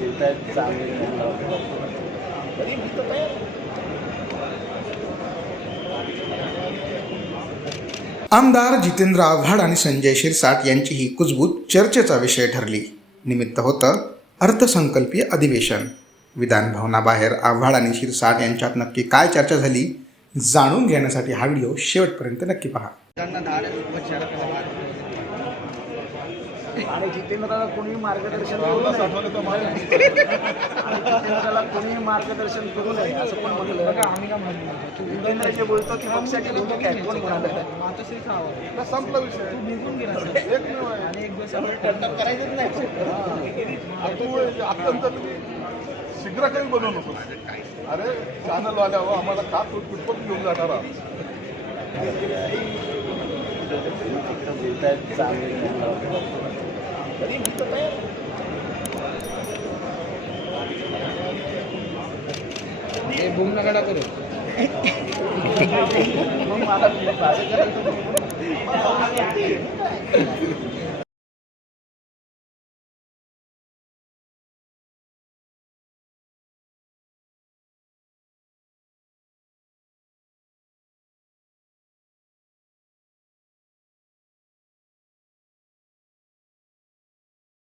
देतात चांगले तरी मी तर तयार आमदार जितेंद्र आव्हाड आणि संजय शिरसाट यांची ही कुजबूत चर्चेचा विषय ठरली. निमित्त होतं अर्थसंकल्पीय अधिवेशन. विधानभवनाबाहेर आव्हाड आणि शिरसाट यांच्यात नक्की काय चर्चा झाली जाणून घेण्यासाठी हा व्हिडिओ शेवटपर्यंत नक्की पहा. आणि जितेंद्राला कोणी मार्गदर्शन करू नये. आणि जितेंद्राला कोणी मार्गदर्शन करू नये असं पण म्हणलं. आम्ही का जितेंद्र जे बोलतो ती पक्षाची भूमिका आहे कोण म्हणाले संपला विषय. निघून गेला. आणि एक दिवस आपण टर्नअप करायचंच नाही. तू अत्यंत तुम्ही शीघ्र काही बनवू नको. अरे चॅनल आल्यावर आम्हाला का तू कुठपट घेऊन जाणार आहात? देतात चांगले तरी